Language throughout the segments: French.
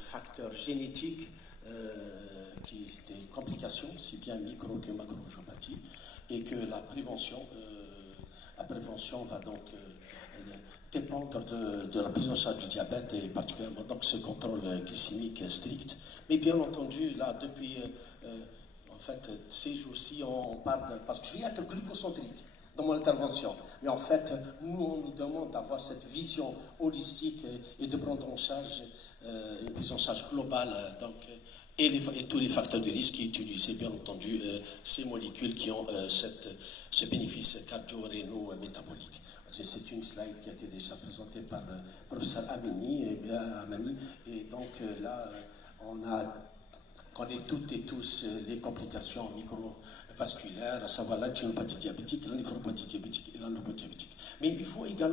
facteurs génétiques des complications, aussi bien micro que macro-angiopathie, et que la prévention va donc dépendre de la prise en charge du diabète et particulièrement donc ce contrôle glycémique strict. Mais bien entendu, là, depuis en fait ces jours-ci, on parle, parce que je vais être glucocentrique dans mon intervention, mais en fait, on nous demande d'avoir cette vision holistique et de prendre en charge une prise en charge globale, donc, et tous les facteurs de risque qui utilisent bien entendu ces molécules qui ont ce bénéfice cardio-réno-métabolique. C'est une slide qui a été déjà présentée par le professeur Amani, et donc là, on connaît toutes et tous les complications microvasculaires, à savoir la rétinopathie diabétique, la néphropathie diabétique et l'endopathie diabétique. Mais il faut dire,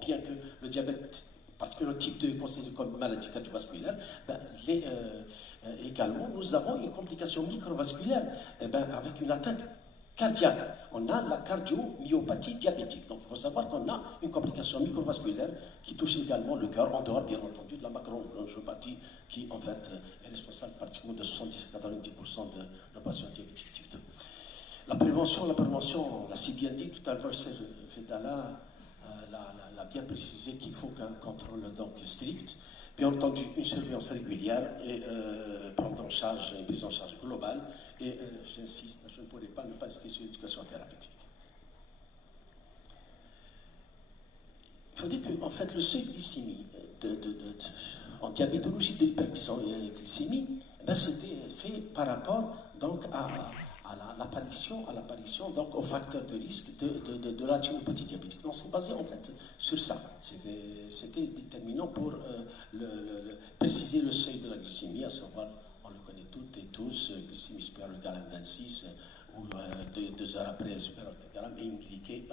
bien que le diabète, particulièrement type 2, considéré comme maladie cardiovasculaire, également, nous avons une complication microvasculaire avec une atteinte cardiaque. On a la cardiomyopathie diabétique. Donc il faut savoir qu'on a une complication microvasculaire qui touche également le cœur, en dehors bien entendu de la macroangiopathie qui en fait est responsable pratiquement de 70-90% de nos patients diabétiques type 2. La prévention, l'a si bien dit tout à l'heure, Fedala l'a bien précisé qu'il faut qu'un contrôle donc strict, bien entendu une surveillance régulière et prendre en charge, une prise en charge globale, et j'insiste, je ne pourrais pas ne pas citer sur l'éducation thérapeutique. Il faut dire qu'en fait le seuil glycémie en diabétologie de l'hyperglycémie, c'était fait par rapport donc à l'apparition donc au facteur de risque de la rétinopathie diabétique. Donc c'est basé en fait sur ça. C'était déterminant pour préciser le seuil de la glycémie, à savoir, on le connaît toutes et tous, glycémie supérieure égale à 26, ou 2 heures après supérieure égale à, et une glyquée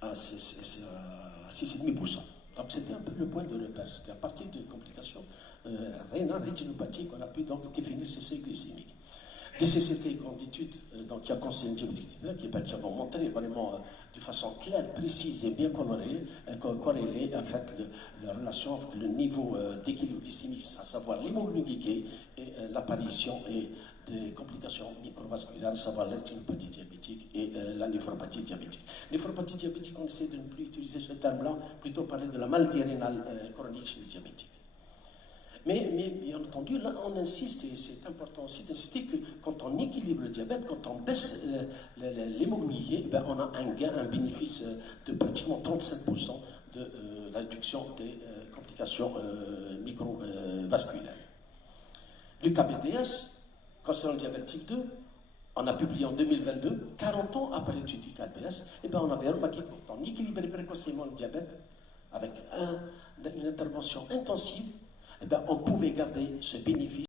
à 6,5%. Donc c'était un peu le point de repère. C'était à partir de complications rénales rétinopathiques qu'on a pu donc définir ces seuils glycémiques. DCCT, grande étude qui a conseillé une diabétique type 1 qui a montré vraiment de façon claire, précise et bien corrélée en fait la relation avec le niveau d'équilibre glycémique, à savoir l'hémoglobine glyquée et l'apparition des complications microvasculaires, à savoir la rétinopathie diabétique et la néphropathie diabétique. Néphropathie diabétique, on essaie de ne plus utiliser ce terme-là, plutôt parler de la maladie rénale chronique chez les diabétiques. Mais bien entendu, là on insiste, et c'est important aussi d'insister que quand on équilibre le diabète, quand on baisse l'hémoglobine, on a un gain, un bénéfice de pratiquement 35% de la réduction des complications microvasculaires. Le KBDS, concernant le diabète type 2, on a publié en 2022, 40 ans après l'étude du KBS, on avait remarqué que quand on équilibrait précocement le diabète avec une intervention intensive, on pouvait garder ce bénéfice